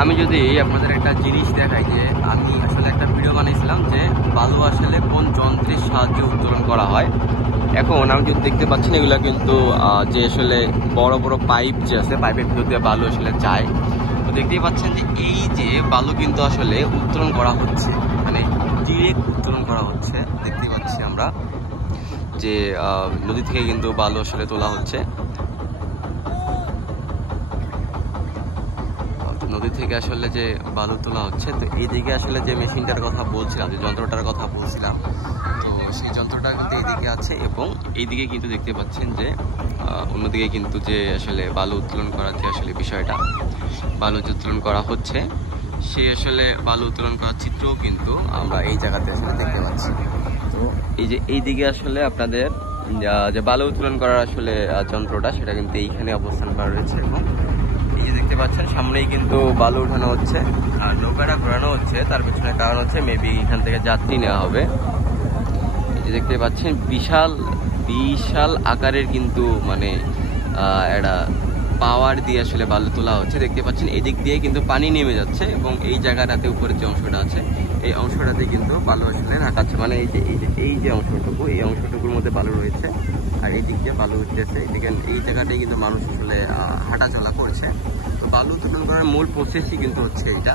আমি যদি আপনাদের একটা জিনিস দেখাই যে আমি আসলে একটা ভিডিও বানিয়েছিলাম যে বালু আসলে কোন যন্ত্রের সাহায্যে উত্তোলন করা হয়। এখন আমি যদি দেখতে পাচ্ছেন এগুলো কিন্তু যে আসলে বড় বড় পাইপ যে আছে, পাইপের ভিতর দিয়ে বালু আসলে যায়। তো দেখতেই পাচ্ছেন যে এই যে বালু কিন্তু আসলে উত্তোলন করা হচ্ছে, মানে ডিরেক্ট উত্তোলন করা হচ্ছে। দেখতেই পাচ্ছি আমরা যে নদী থেকে কিন্তু বালু আসলে তোলা হচ্ছে। নদী থেকে আসলে যে বালু তোলা হচ্ছে, তো এইদিকে আসলে যে মেশিনটার কথা বলছিলাম, যে যন্ত্রটার কথা বলছিলাম, তো সেই যন্ত্রটা কিন্তু এইদিকে আছে এবং এইদিকে কিন্তু দেখতে পাচ্ছেন যে অন্যদিকে কিন্তু যে আসলে বালু উত্তোলন করার যে আসলে বিষয়টা, বালু যে উত্তোলন করা হচ্ছে সেই আসলে বালু উত্তোলন করার চিত্রও কিন্তু আমরা এই জায়গাতে আসলে দেখতে পাচ্ছি। তো এই যে এইদিকে আসলে আপনাদের যে বালু উত্তোলন করার আসলে যন্ত্রটা, সেটা কিন্তু এইখানে অবস্থান করা রয়েছে এবং এই যে দেখতে পাচ্ছেন সামনেই কিন্তু বালু উঠানো হচ্ছে আর নৌকাটা ঘোরানো হচ্ছে। তার পেছনে কারণ হচ্ছে মেবি এখান থেকে যাত্রী নেওয়া হবে। এই যে দেখতে পাচ্ছেন বিশাল বিশাল আকারের কিন্তু মানে একটা পাওয়ার দিয়ে আসলে বালু তোলা হচ্ছে। দেখতে পাচ্ছেন এদিক দিয়ে কিন্তু পানি নেমে যাচ্ছে এবং এই জায়গাটাতে উপরে যে অংশটা আছে এই অংশটাতে কিন্তু বালু আসলে রাখাচ্ছে, মানে এই যে অংশটুকু, এই অংশটুকুর মধ্যে বালু রয়েছে আর এই দিক দিয়ে বালু উঠতেছে। এদিকে এই জায়গাটাই কিন্তু মানুষ আসলে হাঁটাচলা করছে। তো বালু উত্তোলন করার মূল প্রসেসই কিন্তু হচ্ছে এইটা।